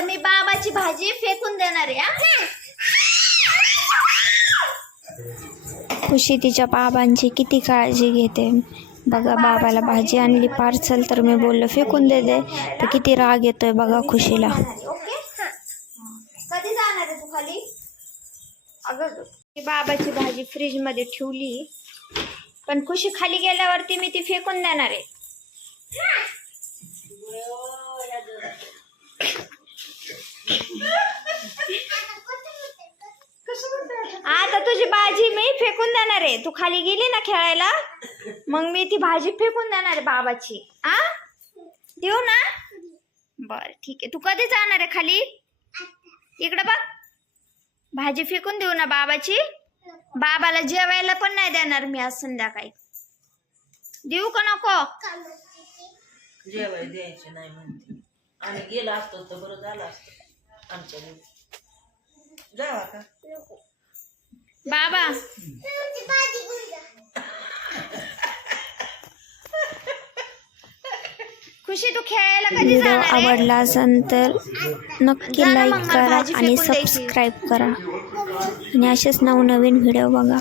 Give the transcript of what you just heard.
आता मी बाबाची भाजी फेकून देणार आहे हा? खुशी तिच्या बाबांची किती काळजी घेते. बघा बाबाला भाजी आणली पार्सल तर मी बोललो फेकून दे दे. तर किती राग येतोय बघा खुशीला. ओके? कधी जाणार आहे तू खाली? अगं ती बाबाची भाजी फ्रीजमध्ये ठेवली पण खुशी खाली गेल्यावरती मी ती फेकून देणार आहे. आता तुझी भाजी मी फेकून देणार आहे. तू खाली गेली ना खेळायला? मग मी ती भाजी फेकून देणार आहे बाबाची. आ? देऊ ना? बर ठीक आहे. तू कधी जाणार आहे खाली? इकडं बघ. भाजी फेकून देऊ ना बाबाची? बाबाला जेवायला पण नाही देणार मी आज संध्याकाळी. देऊ का नको? जेवाय द्यायचे नाही म्हणते. आणि गेला असतो तर बरं झालं असतं. आमच्या जावा का बाबा खुशी तू खेळायला कधी व्हिडिओ जाणार आहे? आवडला असेल तर नक्की लाईक मला करा भाजी आणि फेकून द्यायची. सबस्क्राईब करा आणि असेच नवनवीन व्हिडिओ बघा